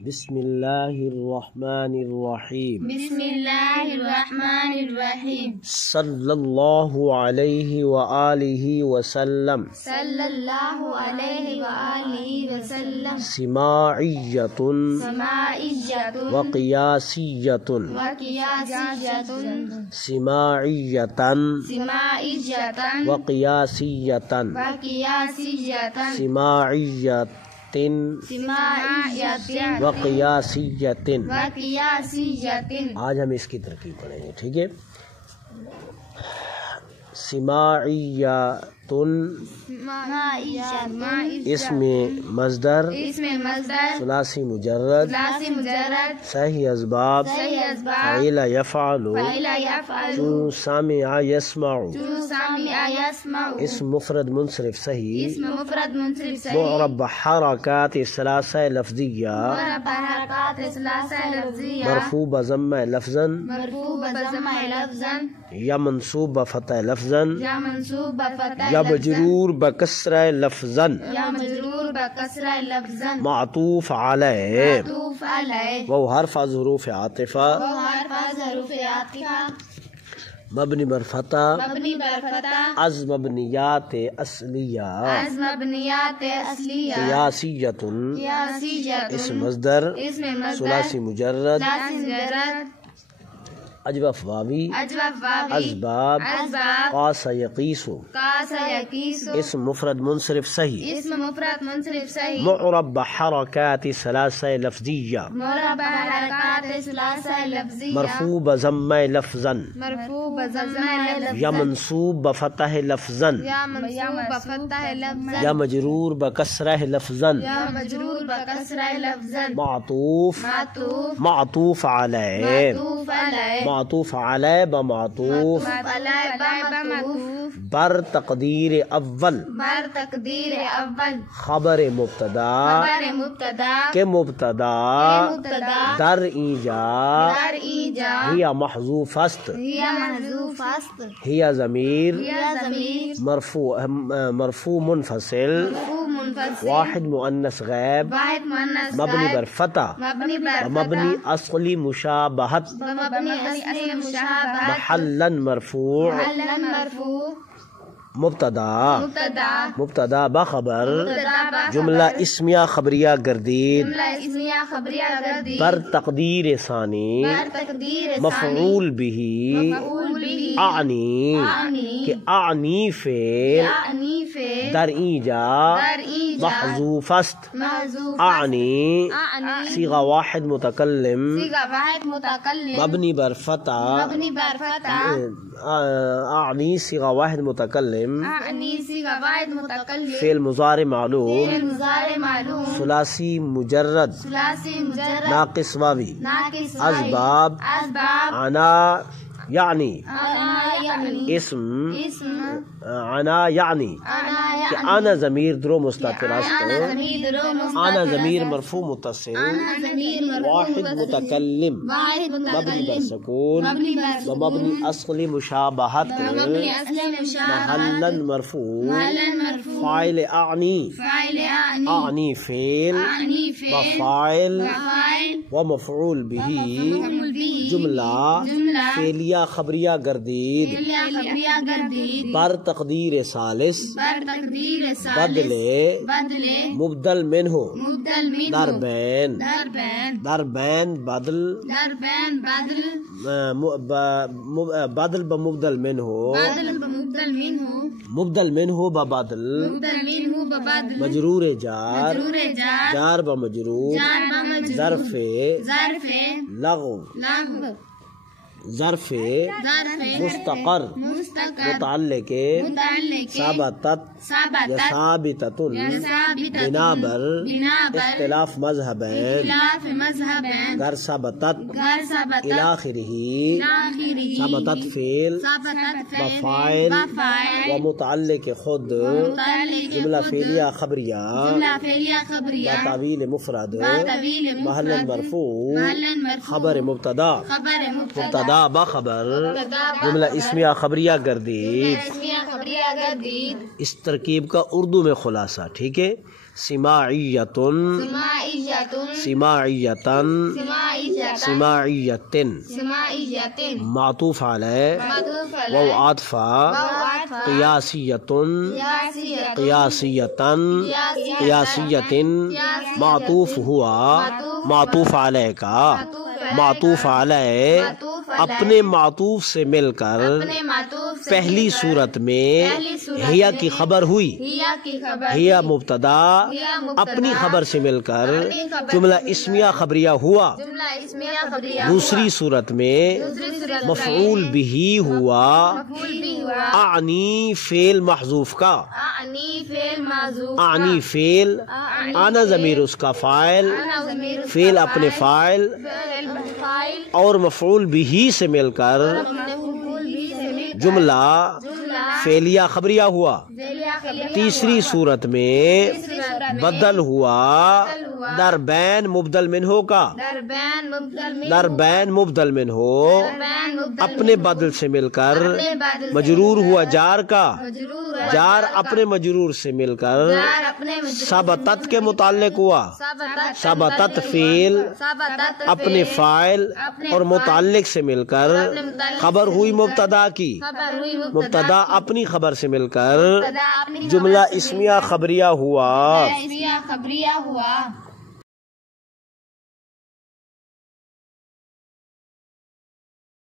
بسم اللہ الرحمن الرحیم بسم اللہ الرحمن الرحیم صلی اللہ علیہ وآلہ وسلم صلی اللہ علیہ وآلہ وسلم سماعیۃ سماعیۃ وقیاسیۃ وقیاسیۃ سماعیۃ سماعیۃ وقیاسیۃ وقیاسیۃ سماعیۃ سماعیۃ وقیاسیۃ۔ وقیاسیۃ۔ آج ہم اس کی ترکیب پڑھیں گے، ٹھیک ہے؟ سماعیۃ اسم مصدر ثلاثی مجرد صحیح اسباب فعل یفعل چون سامع یسمع اسم مفرد منصرف صحیح معرب بحرکات ثلاثہ لفظیہ مرفوع بضمہ لفظا یا منصوب بفتح لفظا یا مجرور بکسرہ لفظا معطوف علیہ وہ حرف از حروف عاطفہ مبنی بر فتح از مبنیات اصلیہ قیاسیۃ اسم مصدر ثلاثی مجرد اجوف واوی اسباب قاس یقیس اسم مفرد منصرف صحیح معرب بحرکات ثلاثہ لفظیہ مرفوع بضمہ لفظا یا منصوب بفتح لفظا یا مجرور بکسرہ لفظا معطوف علیہ معطوف علیہ بمعطوف بر تقدیر اول خبر مبتدا کے مبتدا در ایجا ہی محذوف است ہی ضمیر مرفوع منفصل واحد مؤنث غیب مبنی بر فتح مبنی اصلی مشابہت محلا مرفوع مبتدا بخبر جملہ اسمیہ خبریہ گردید بر تقدیر ثانی مفعول به اعنی کہ اعنی فعل در اینجا محذوف است اعنی صیغہ واحد متکلم مبنی بر فتح اعنی صیغہ واحد متکلم فعل مضارع معلوم ثلاثی مجرد ناقص واوی اسباب عنا یعنی اسم عنا یعنی کہ انا ضمیر درو مستتر است انا ضمیر مرفوع متصل واحد متکلم مبنی بر سکون و مبنی اصلی مشابہت محلا مرفوع فاعل اعنی اعنی فعل و فاعل و مفعول به جملہ فعلیہ خبریہ گردید بر تقدیر ثالث بدلے مبدل منہ دربین بدل بدل بمبدل منہ مبدل منہ ببدل مجرور جار بمجرور ظرف لغو ظرف مستقر متعلق ثابتت یا ثابتت بنابر اختلاف مذہبین گر ثبتت الاخرہ ثبتت فعل وفاعل ومتعلق خود جملہ فعلیہ خبریہ بتاویل مفرد محل مرفوع خبر مبتدا بخبر جملہ اسمیہ خبریہ گردید اس ترکیب کا اردو میں خلاصہ، ٹھیک ہے؟ سماعیۃ سماعیتن سماعیتن سماعیتن سماعیتن سماعیتن معطوف علیہ معطوف وو علی عاطفہ وعطف قیاسیتن قیاسیت قیاسیتن قیاسیتن معطوف ہوا معطوف علیہ کا معطوف علیہ اپنے معطوف سے مل کر اپنے معطوف سے پہلی صورت میں ہیا کی خبر ہوئی ہیا کی خبر ہیا مبتدا اپنی خبر سے مل کر جملہ اسمیہ خبریہ ہوا جملہ اسمیہ خبریہ دوسری صورت میں دوسری صورت میں مفعول بھی ہوا مفعول بھی ہوا اعنی فعل محذوف کا اعنی فعل معذوف اعنی فعل آنا ضمیر اس کا فاعل ضمیر فعل اپنے فاعل فاعل اور مفعول بھی سے مل کر مفعول بھی سے مل کر جملہ فعلیہ خبریہ ہوا فعلیہ خبریہ تیسری صورت میں صورت میں بدل ہوا در بین مبدل منہ کا دربین مبدل میں در بین مبدل منہ دربین مبدل اپنے بدل سے مل کر اپنے بعد مجرور ہوا جار کا مجرور جار اپنے مجرور سے مل کر جار اپنے مجرور سبتت کے متعلق ہوا سبتت سبتت فعل سبتت اپنے فاعل اور متعلق سے مل کر خبر ہوئی مبتدا کی خبر ہوئی مبتدا اپنی خبر سے مل کر مبتدا اپنی جملہ اسمیہ خبریہ ہوا اسمیہ خبریہ ہوا